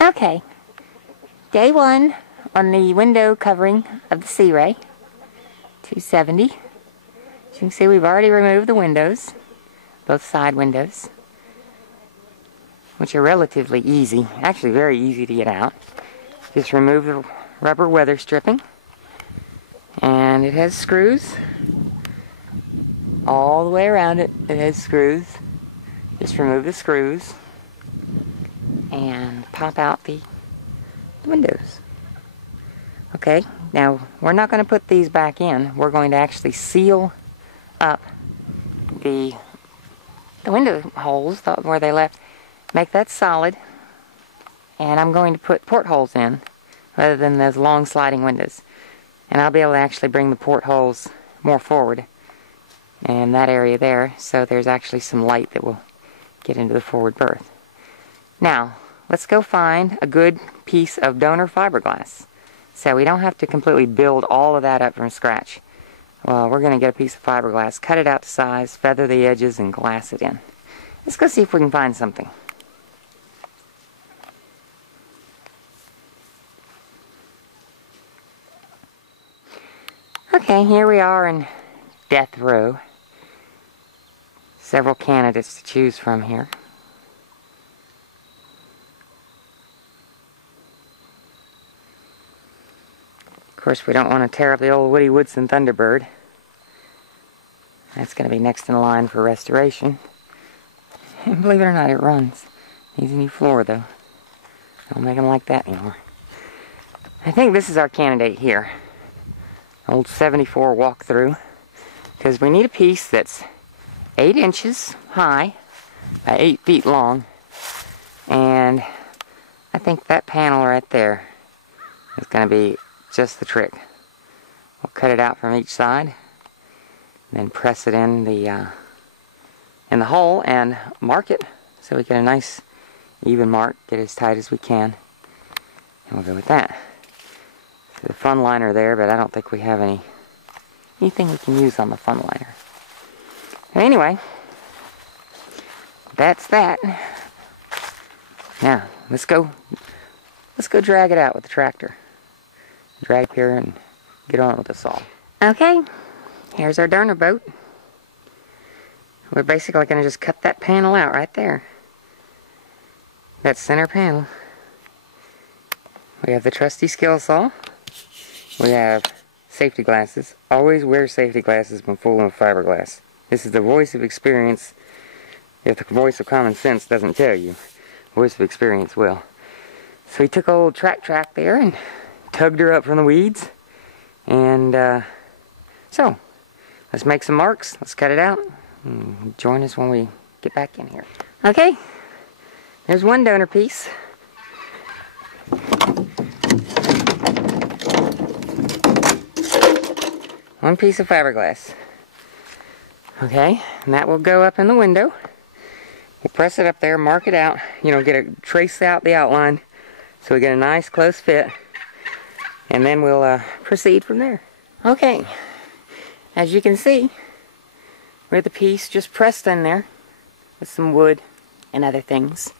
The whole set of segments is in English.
Okay, day 1 on the window covering of the SeaRay 270. As you can see, we've already removed the windows, both side windows, which are relatively easy, actually very easy to get out. Just remove the rubber weather stripping, and it has screws all the way around it. It has screws. Just remove the screws and pop out the windows. Okay, now we're not going to put these back in. We're going to actually seal up the window holes where they left. Make that solid, and I'm going to put portholes in rather than those long sliding windows. And I'll be able to actually bring the portholes more forward in that area there, so there's actually some light that will get into the forward berth. Now, let's go find a good piece of donor fiberglass, so we don't have to completely build all of that up from scratch. Well, we're going to get a piece of fiberglass, cut it out to size, feather the edges, and glass it in. Let's go see if we can find something. Okay, here we are in death row. Several candidates to choose from here. Of course, we don't want to tear up the old Woody Woodson Thunderbird. That's going to be next in line for restoration. And believe it or not, it runs. Needs a new floor, though. Don't make them like that anymore. I think this is our candidate here. Old 74 walkthrough. Because we need a piece that's 8 inches high by 8 feet long. And I think that panel right there is going to be just the trick. We'll cut it out from each side, and then press it in the hole and mark it so we get a nice even mark, get it as tight as we can, and we'll go with that. The fun liner there, but I don't think we have anything we can use on the fun liner. Anyway, that's that. Now let's go drag it out with the tractor. Drag up here and get on with the saw. Okay, here's our donor boat. We're basically going to just cut that panel out right there. That center panel. We have the trusty skill saw. We have safety glasses. Always wear safety glasses when fooling with fiberglass. This is the voice of experience. If the voice of common sense doesn't tell you, voice of experience will. So we took old track there and tugged her up from the weeds. And so, let's make some marks. Let's cut it out. And join us when we get back in here. Okay, there's one donor piece. One piece of fiberglass. Okay, and that will go up in the window. We'll press it up there, mark it out, trace out the outline so we get a nice close fit, and then we'll proceed from there. Okay, as you can see, we have the piece just pressed in there with some wood and other things.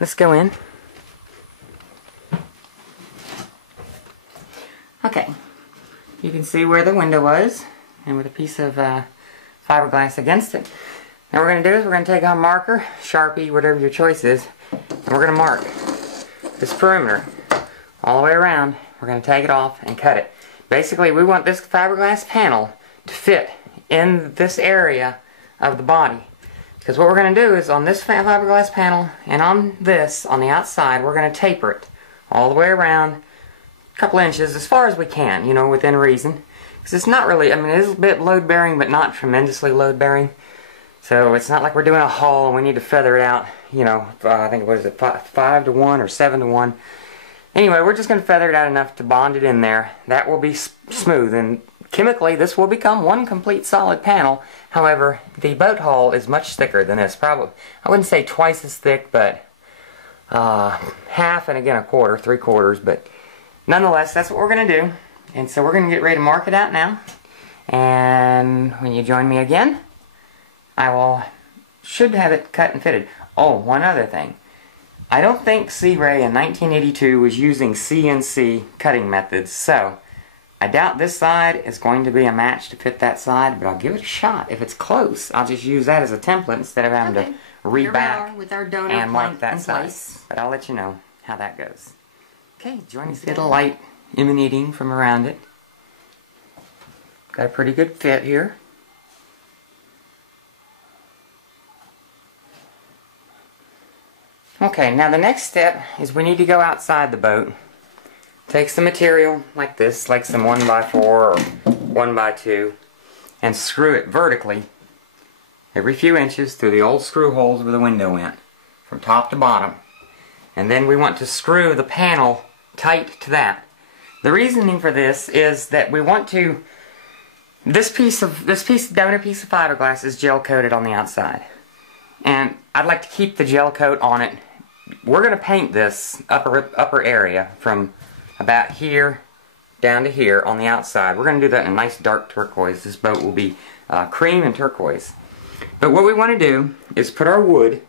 Let's go in. Okay, you can see where the window was, and with a piece of fiberglass against it. Now what we're going to do is we're going to take our marker, Sharpie, whatever your choice is, and we're going to mark this perimeter all the way around. We're going to take it off and cut it. Basically, we want this fiberglass panel to fit in this area of the body. Because what we're going to do is on this fiberglass panel and on this, on the outside, we're going to taper it all the way around a couple inches, as far as we can, within reason. Because it's not really, it is a bit load-bearing, but not tremendously load-bearing. So it's not like we're doing a hull and we need to feather it out, I think, what is it, 5 to 1 or 7 to 1. Anyway, we're just going to feather it out enough to bond it in there. That will be smooth, and chemically this will become one complete solid panel. However, the boat hull is much thicker than this. Probably, I wouldn't say twice as thick, but half and again a quarter, 3/4. But nonetheless, that's what we're going to do. And so we're going to get ready to mark it out now. And when you join me again, I should have it cut and fitted. Oh, one other thing. I don't think SeaRay in 1982 was using CNC cutting methods, so I doubt this side is going to be a match to fit that side, but I'll give it a shot. If it's close, I'll just use that as a template instead of having to reback with our donor and mark that side. But I'll let you know how that goes. Okay, join us. Get a light emanating from around it. Got a pretty good fit here. Okay, now the next step is we need to go outside the boat. Take some material like this, like some 1x4 or 1x2, and screw it vertically every few inches through the old screw holes where the window went, from top to bottom. And then we want to screw the panel tight to that. The reasoning for this is that we want to, this donor piece of fiberglass is gel coated on the outside, and I'd like to keep the gel coat on it. We're going to paint this upper area from about here down to here on the outside. We're going to do that in a nice dark turquoise. This boat will be cream and turquoise. But what we want to do is put our wood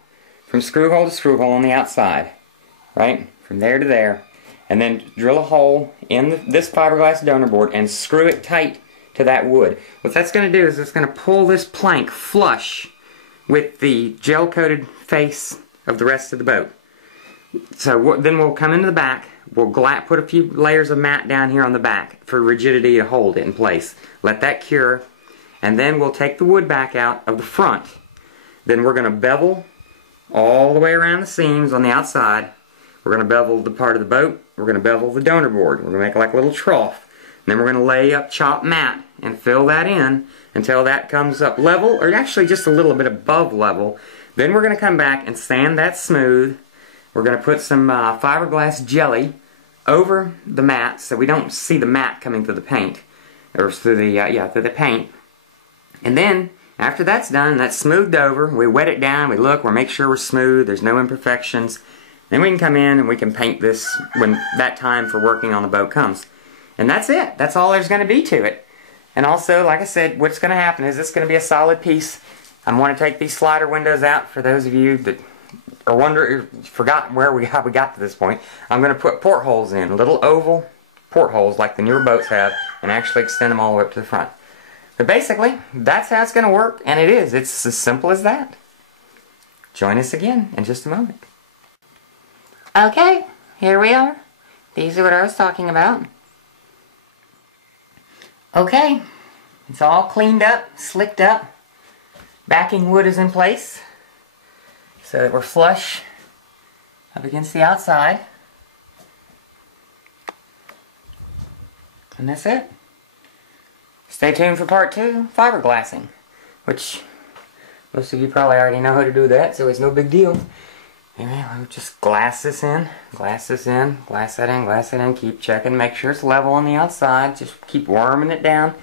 from screw hole to screw hole on the outside, right, from there to there, and then drill a hole in this fiberglass donor board and screw it tight to that wood. What that's going to do is it's going to pull this plank flush with the gel coated face of the rest of the boat. So then we'll come into the back, we'll put a few layers of mat down here on the back for rigidity to hold it in place. Let that cure, and then we'll take the wood back out of the front. Then we're going to bevel all the way around the seams on the outside. We're going to bevel the part of the boat, we're going to bevel the donor board, we're going to make like a little trough. And then we're going to lay up chopped mat and fill that in until that comes up level, or actually just a little bit above level. Then we're going to come back and sand that smooth. We're going to put some fiberglass jelly over the mat so we don't see the mat coming through the paint, or through the paint. And then after that's done, that's smoothed over, we wet it down, we make sure we're smooth, there's no imperfections. Then we can come in and we can paint this when that time for working on the boat comes. And that's it. That's all there's going to be to it. And also, like I said, what's going to happen is it's going to be a solid piece. I'm going to take these slider windows out for those of you that forgot where we got to this point. I'm going to put portholes in, little oval portholes like the newer boats have, and actually extend them all the way up to the front. But basically, that's how it's going to work, and it is. It's as simple as that. Join us again in just a moment. Okay, here we are. These are what I was talking about. Okay, it's all cleaned up, slicked up. Backing wood is in place so that we're flush up against the outside. And that's it. Stay tuned for part 2, fiberglassing, which most of you probably already know how to do that, so it's no big deal. Anyway, we'll just glass this in, glass this in, glass that in, glass that in, keep checking, make sure it's level on the outside, just keep worming it down.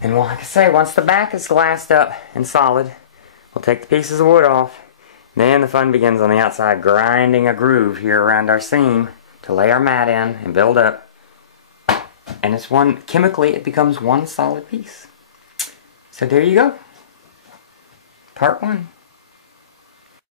And well, like I say, once the back is glassed up and solid, we'll take the pieces of wood off. Then the fun begins on the outside, grinding a groove here around our seam to lay our mat in and build up. And it's chemically it becomes one solid piece. So there you go. Part 1.